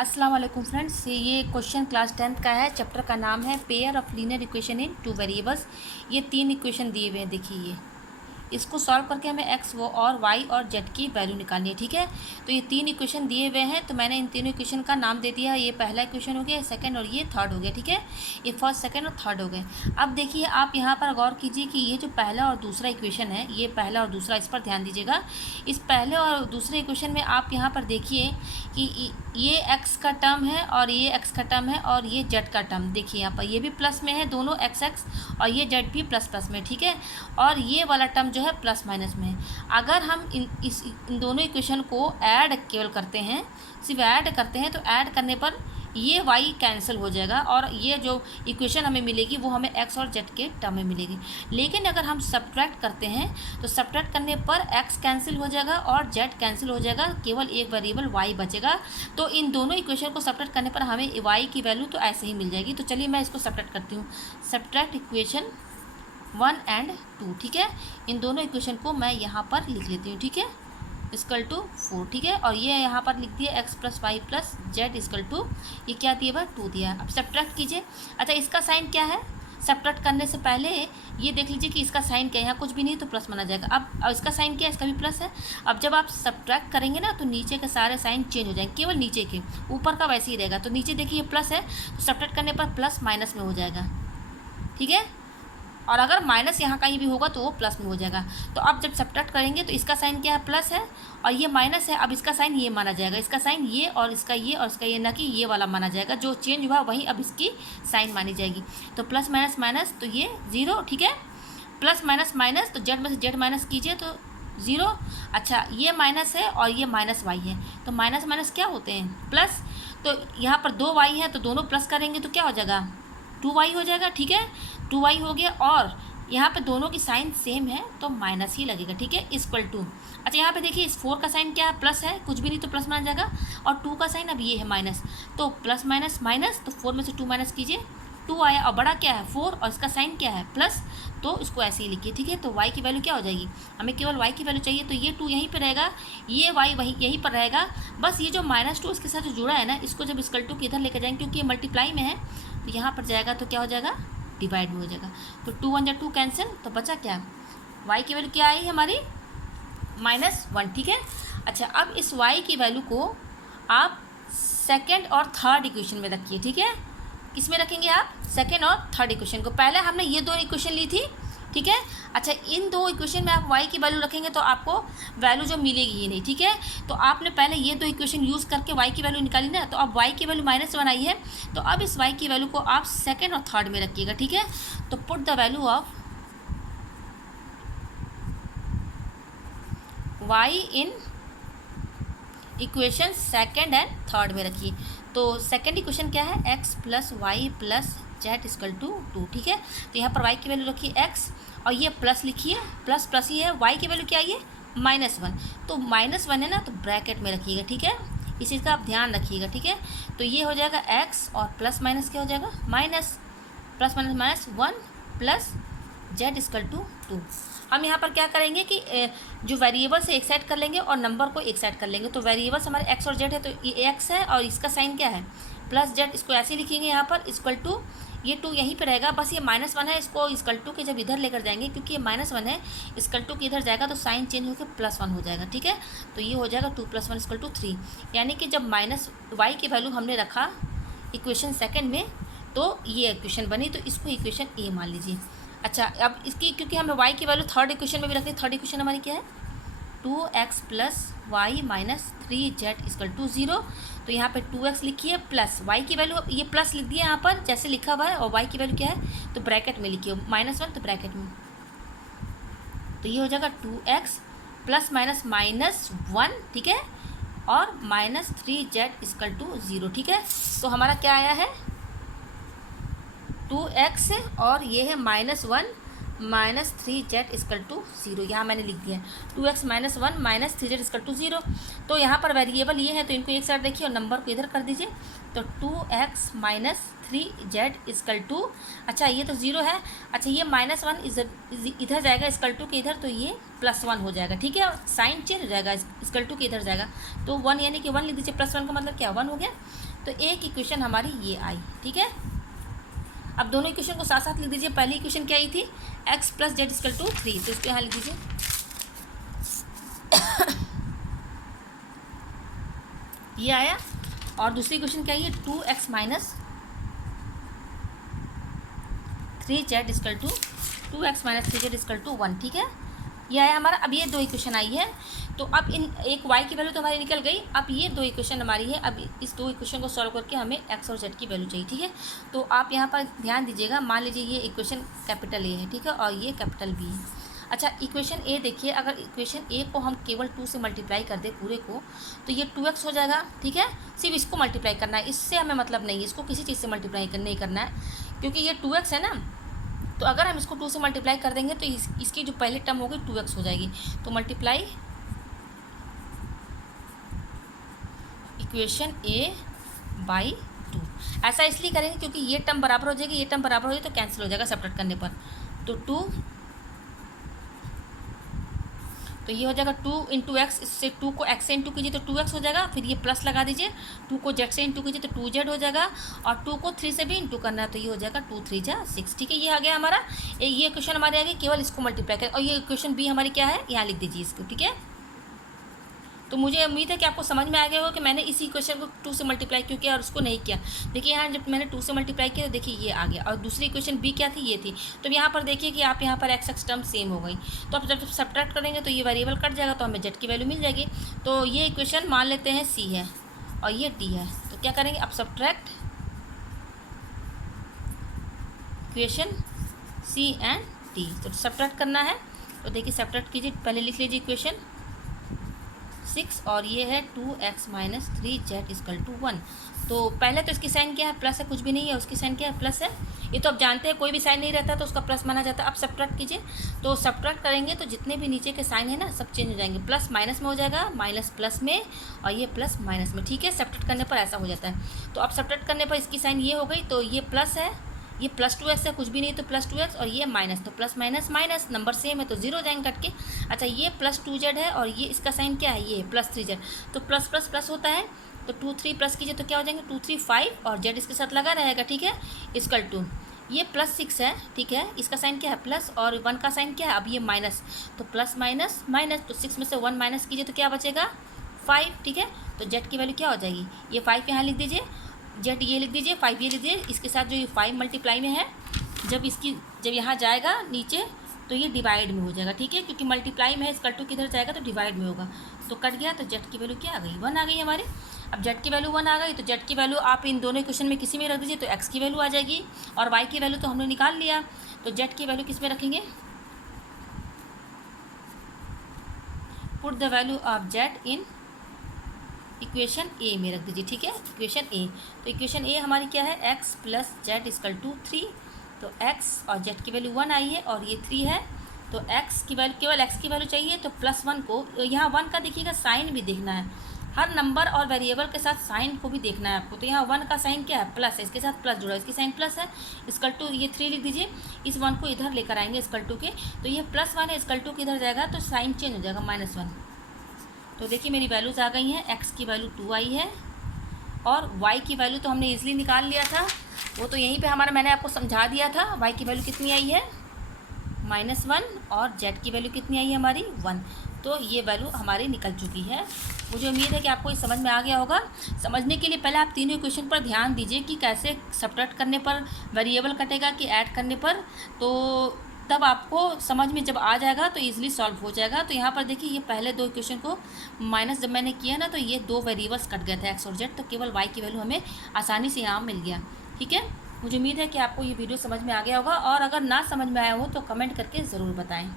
अस्सलाम वालेकुम फ्रेंड्स, ये क्वेश्चन क्लास 10th का है। चैप्टर का नाम है pair of linear equation in two variables. ये 3 इक्वेशन दिए हुए हैं, देखिए ये इसको सॉल्व करके हमें एक्स वो और वाई और जेड की वैल्यू निकालनी है। ठीक है, तो ये 3 इक्वेशन दिए हुए हैं, तो मैंने इन तीनों इक्वेशन का नाम दे दिया। ये पहला इक्वेशन हो गया, सेकंड और ये थर्ड हो गया। ठीक है, ये फर्स्ट सेकंड और थर्ड हो गए। अब देखिए आप यहाँ पर गौर कीजिए कि ये जो पहला और दूसरा इक्वेशन है, ये पहला और दूसरा, इस पर ध्यान दीजिएगा। इस पहले और दूसरे इक्वेशन में आप यहाँ पर देखिए कि ये एक्स का टर्म है और ये एक्स का टर्म है और ये जेड का टर्म। देखिए यहाँ पर ये भी प्लस में है, दोनों एक्स एक्स, और ये जेड भी प्लस प्लस में। ठीक है, और ये वाला टर्म जो है प्लस माइनस में है। अगर हम इन दोनों इक्वेशन को ऐड केवल करते हैं, सिर्फ ऐड करते हैं, तो ऐड करने पर ये y कैंसिल हो जाएगा और ये जो इक्वेशन हमें मिलेगी वो हमें x और z के टर्म में मिलेगी। लेकिन अगर हम सब्ट्रैक्ट करते हैं तो सब्ट्रैक्ट करने पर x कैंसिल हो जाएगा और z कैंसिल हो जाएगा, केवल एक वेरिएबल y बचेगा। तो इन दोनों इक्वेशन को सब्ट्रैक्ट करने पर हमें y की वैल्यू तो ऐसे ही मिल जाएगी। तो चलिए मैं इसको सब्ट्रैक्ट करती हूँ। Subtract equation 1 and 2। ठीक है, इन दोनों इक्वेशन को मैं यहाँ पर लिख लेती हूँ। ठीक है, इक्वल टू 4। ठीक है, और ये यहाँ पर लिख दिया x plus y plus z equal to, ये क्या दिया हुआ 2 दिया। अब सब्ट्रैक्ट कीजिए। अच्छा, इसका साइन क्या है? सब्ट्रैक्ट करने से पहले ये देख लीजिए कि इसका साइन क्या है। यहाँ कुछ भी नहीं तो प्लस माना जाएगा। अब इसका साइन क्या है? इसका भी प्लस है। अब जब आप सब्ट्रैक्ट करेंगे ना तो नीचे के सारे साइन चेंज हो जाएंगे, केवल नीचे के, ऊपर का वैसे ही रहेगा। तो नीचे देखिए ये प्लस है, तो सब्ट्रैक्ट करने पर प्लस माइनस में हो जाएगा। ठीक है, और अगर माइनस यहाँ कहीं भी होगा तो वो प्लस में हो जाएगा। तो अब जब सब्ट्रैक्ट करेंगे तो इसका साइन क्या है? प्लस है, और ये माइनस है। अब इसका साइन ये माना जाएगा, इसका साइन ये और इसका ये ना कि ये वाला माना जाएगा। जो चेंज हुआ वही अब इसकी साइन मानी जाएगी। तो प्लस माइनस माइनस तो ये 0। ठीक है, प्लस माइनस माइनस तो जेड में से जेड माइनस कीजिए तो 0। अच्छा, ये माइनस है और ये माइनस वाई है, तो माइनस माइनस क्या होते हैं? प्लस। तो यहाँ पर 2 वाई है तो दोनों प्लस करेंगे तो क्या हो जाएगा? 2y हो जाएगा। ठीक है, 2y हो गया, और यहाँ पे दोनों की साइन सेम है तो माइनस ही लगेगा। ठीक है, इक्वल टू। अच्छा, यहाँ पे देखिए इस 4 का साइन क्या है? प्लस है, कुछ भी नहीं तो प्लस माना जाएगा, और 2 का साइन अब ये है माइनस, तो प्लस माइनस माइनस, तो 4 में से 2 माइनस कीजिए, 2 आया, और बड़ा क्या है? 4, और इसका साइन क्या है? प्लस, तो इसको ऐसे ही लिखिए। ठीक है, तो y की वैल्यू क्या हो जाएगी? हमें केवल y की वैल्यू चाहिए, तो ये 2 यहीं पर रहेगा, ये y वहीं यहीं पर रहेगा। बस ये जो -2 इसके साथ जो जुड़ा है ना, इसको जब इक्वल टू के इधर लेकर जाएंगे, क्योंकि ये मल्टीप्लाई में है, तो यहाँ पर जाएगा तो क्या हो जाएगा? डिवाइड में हो जाएगा। तो 2 1 2 कैंसिल, तो बचा क्या? y की वैल्यू क्या आई हमारी? -1। ठीक है, अच्छा, अब इस y की वैल्यू को आप सेकेंड और थर्ड इक्वेशन में रखिए। ठीक है, किस में रखेंगे आप? सेकेंड और थर्ड इक्वेशन को। पहले हमने ये 2 इक्वेशन ली थी। ठीक है, अच्छा, इन 2 इक्वेशन में आप y की वैल्यू रखेंगे तो आपको वैल्यू जो मिलेगी ही नहीं। ठीक है, तो आपने पहले ये 2 इक्वेशन यूज़ करके y की वैल्यू निकाली ना, तो अब y की वैल्यू -1 आई है, तो अब इस y की वैल्यू को आप सेकेंड और थर्ड में रखिएगा। ठीक है, तो put the value of y in equation second and third में रखिए। तो सेकेंड इक्वेशन क्या है? x plus y plus z equal to 2। ठीक है, तो यहाँ पर y की वैल्यू रखिए x, और ये प्लस लिखिए, प्लस प्लस ही है। y की वैल्यू क्या है? -1, तो -1 है ना, तो ब्रैकेट में रखिएगा। ठीक है, इस चीज़ का आप ध्यान रखिएगा। ठीक है, तो ये हो जाएगा x, और प्लस माइनस क्या हो जाएगा? Minus, plus minus minus 1 plus z equal to 2। हम यहाँ पर क्या करेंगे कि जो वेरिएबल से एक साइड कर लेंगे और नंबर को एक साइड कर लेंगे। तो वेरिएबल्स हमारे x और z है, तो ये x है और इसका साइन क्या है? Plus Z. इसको ऐसे लिखेंगे यहाँ पर इक्वल टू, ये 2 यहीं पे रहेगा, बस ये -1 है, इसको इक्वल टू के जब इधर लेकर जाएंगे, क्योंकि ये -1 है, इक्वल टू के इधर जाएगा तो साइन चेंज होकर +1 हो जाएगा। ठीक है, तो ये हो जाएगा 2 + 1 = 3, यानी कि जब -y की वैल्यू हमने रखा इक्वेशन सेकेंड में, तो ये इक्वेशन बनी, तो इसको इक्वेशन ए मान लीजिए। अच्छा, अब इसकी, क्योंकि हमें y की वैल्यू थर्ड इक्वेशन में भी रखनी है, थर्ड इक्वेशन हमारी क्या है? 2x plus y minus 3z equal to 0। तो यहाँ पे 2x लिखिए, प्लस y की वैल्यू, ये प्लस लिख दिया यहाँ पर जैसे लिखा हुआ है, और y की वैल्यू क्या है? तो ब्रैकेट में लिखिए, -1 तो ब्रैकेट में, तो ये हो जाएगा 2x प्लस माइनस -1। ठीक है, और -3z इक्वल टू 0। ठीक है, तो हमारा क्या आया है? 2x, और ये है -1 -3z इक्वल टू 0। यहाँ मैंने लिख दिया 2x -1 -3z इक्वल टू 0। तो यहाँ पर वेरिएबल ये है, तो इनको एक साइड रखिए और नंबर को इधर कर दीजिए। तो 2x -3z इक्वल टू, अच्छा ये तो 0 है, अच्छा ये -1 इधर जाएगा इक्वल टू के इधर, तो ये +1 हो जाएगा। ठीक है, साइन चेंज हो जाएगा, इक्वल टू के इधर जाएगा, तो 1 यानी कि 1 लिख दीजिए, +1 का मतलब क्या? 1 हो गया। तो एक इक्वेशन हमारी ये आई। ठीक है, अब दोनों इक्वेशन को साथ साथ लिख दीजिए। पहली इक्वेशन क्या आई थी, x plus z equal to 3, तो इसको यहाँ लिख दीजिए। ये आया। और दूसरी इक्वेशन क्या है, 2x minus 3z equal to 2x minus 3z equal to 1। ठीक है, ये आया हमारा। अब ये दो इक्वेशन आई है, तो अब इन एक y की वैल्यू तो हमारी निकल गई। अब ये दो इक्वेशन हमारी है। अब इस दो इक्वेशन को सॉल्व करके हमें x और z की वैल्यू चाहिए। ठीक है, तो आप यहाँ पर ध्यान दीजिएगा। मान लीजिए ये इक्वेशन कैपिटल A है, ठीक है, और ये कैपिटल B है। अच्छा, इक्वेशन A देखिए, अगर इक्वेशन A को हम केवल 2 से मल्टीप्लाई कर दें पूरे को, तो ये 2x हो जाएगा। ठीक है, सिर्फ इसको मल्टीप्लाई करना है, इससे हमें मतलब नहीं है, इसको किसी चीज़ से मल्टीप्लाई नहीं करना है, क्योंकि ये 2x है ना। तो अगर हम इसको 2 से मल्टीप्लाई कर देंगे तो इसकी जो पहली टर्म होगी 2x हो जाएगी। तो मल्टीप्लाई इक्वेशन A बाई 2। ऐसा इसलिए करेंगे क्योंकि ये टर्म बराबर हो जाएगी, ये टर्म बराबर हो जाएगी तो कैंसिल हो जाएगा सब्ट्रैक्ट करने पर। तो 2, तो ये हो जाएगा 2 इंटू एक्स। इससे 2 को x से इंटू कीजिए तो 2x हो जाएगा। फिर ये प्लस लगा दीजिए, 2 को z से इंटू कीजिए तो 2z हो जाएगा, और 2 को 3 से भी इंटू करना है तो ये हो जाएगा 2 3 जा 6। ठीक है, ये आ गया हमारा। ये क्वेश्चन हमारे आ गए, केवल इसको मल्टीप्लाई करें। और ये क्वेश्चन B हमारी क्या है, यहाँ लिख दीजिए इसको। ठीक है, तो मुझे उम्मीद है कि आपको समझ में आ गया होगा कि मैंने इसी क्वेश्चन को 2 से मल्टीप्लाई क्यों किया और उसको नहीं किया। देखिए यहाँ जब मैंने 2 से मल्टीप्लाई किया तो देखिए ये आ गया। और दूसरी इक्वेशन B क्या थी, ये थी। तो यहाँ पर देखिए कि आप यहाँ पर x टर्म सेम हो गई। तो अब जब सब्ट्रैक्ट करेंगे तो ये वेरिएबल कट जाएगा, तो हमें z की वैल्यू मिल जाएगी। तो ये इक्वेशन मान लेते हैं C है और ये D है। तो क्या करेंगे, अब subtract equation C and D। तो सब्ट्रैक्ट करना है, तो देखिए सब्ट्रैक्ट कीजिए। पहले लिख लीजिए इक्वेशन 6 और ये है 2x minus 3z equal to 1। तो पहले तो इसकी साइन क्या है, प्लस है, कुछ भी नहीं है, उसकी साइन क्या है, प्लस है। ये तो आप जानते हैं कोई भी साइन नहीं रहता तो उसका प्लस माना जाता है। अब सब्ट्रैक्ट कीजिए, तो सब्ट्रैक्ट करेंगे तो जितने भी नीचे के साइन है ना सब चेंज हो जाएंगे। प्लस माइनस में हो जाएगा, माइनस प्लस में, और ये प्लस माइनस में। ठीक है, सब्ट्रैक्ट करने पर ऐसा हो जाता है। तो अब सब्ट्रैक्ट करने पर इसकी साइन ये हो गई, तो ये प्लस है, ये प्लस 2x है, कुछ भी नहीं तो प्लस 2x, और ये माइनस, तो plus minus minus, number same है तो जीरो हो जाएंगे कट के। अच्छा, ये प्लस 2z है और ये इसका साइन क्या है, ये प्लस 3z। तो प्लस प्लस प्लस होता है, तो 2 3 प्लस कीजिए तो क्या हो जाएंगे 2 3 5, और z इसके साथ लगा रहेगा। ठीक है, इक्वल टू ये प्लस 6 है। ठीक है, इसका साइन क्या है प्लस, और 1 का साइन क्या है, अब ये माइनस, तो प्लस माइनस माइनस, तो 6 में से 1 माइनस कीजिए तो क्या बचेगा 5। ठीक है, तो z की वैल्यू क्या हो जाएगी, ये 5 यहाँ लिख दीजिए, z ये लिख दीजिए, 5 ये लिख दीजिए। इसके साथ जो ये 5 मल्टीप्लाई में है, जब यहाँ जाएगा नीचे तो ये डिवाइड में हो जाएगा। ठीक है, क्योंकि मल्टीप्लाई में है, इस कट किधर जाएगा तो डिवाइड में होगा, तो कट गया। तो z की वैल्यू क्या आ गई, 1 आ गई हमारे। अब z की वैल्यू 1 आ गई, तो z की वैल्यू आप इन दोनों क्वेश्चन में किसी में रख दीजिए तो x की वैल्यू आ जाएगी, और y की वैल्यू तो हमने निकाल लिया। तो z की वैल्यू किस में रखेंगे, put the value of z in equation A में रख दीजिए। ठीक है, इक्वेशन A। तो इक्वेशन A हमारी क्या है, x plus z equal to 3। तो x और z की वैल्यू 1 आई है और ये 3 है। तो x की वैल्यू, केवल x की वैल्यू चाहिए, तो प्लस 1 को यहाँ 1 का देखिएगा साइन भी देखना है, हर नंबर और वेरिएबल के साथ साइन को भी देखना है आपको। तो यहाँ 1 का साइन क्या है, प्लस है, इसके साथ प्लस जुड़ा है, इसकी साइन प्लस है, इक्वल टू ये 3 लिख दीजिए। इस 1 को इधर लेकर आएंगे इक्वल टू के, तो ये प्लस 1 है, इक्वल टू के इधर जाएगा तो साइन चेंज हो जाएगा -1। तो देखिए मेरी वैल्यूज़ आ गई हैं, x की वैल्यू 2 आई है, और y की वैल्यू तो हमने इजीली निकाल लिया था, वो तो यहीं पे हमारा मैंने आपको समझा दिया था। y की वैल्यू कितनी आई है -1, और z की वैल्यू कितनी आई है हमारी 1। तो ये वैल्यू हमारी निकल चुकी है। मुझे उम्मीद है कि आपको ये समझ में आ गया होगा। समझने के लिए पहले आप तीनों इक्वेशन पर ध्यान दीजिए कि कैसे सब्ट्रैक्ट करने पर वेरिएबल कटेगा कि ऐड करने पर, तो तब आपको समझ में जब आ जाएगा तो ईजिली सॉल्व हो जाएगा। तो यहाँ पर देखिए ये पहले दो इक्वेशन को माइनस जब मैंने किया ना, तो ये दो वेरिएबल्स कट गए थे x और z, तो केवल y की वैल्यू हमें आसानी से यहाँ मिल गया। ठीक है, मुझे उम्मीद है कि आपको ये वीडियो समझ में आ गया होगा, और अगर ना समझ में आया हो तो कमेंट करके ज़रूर बताएं।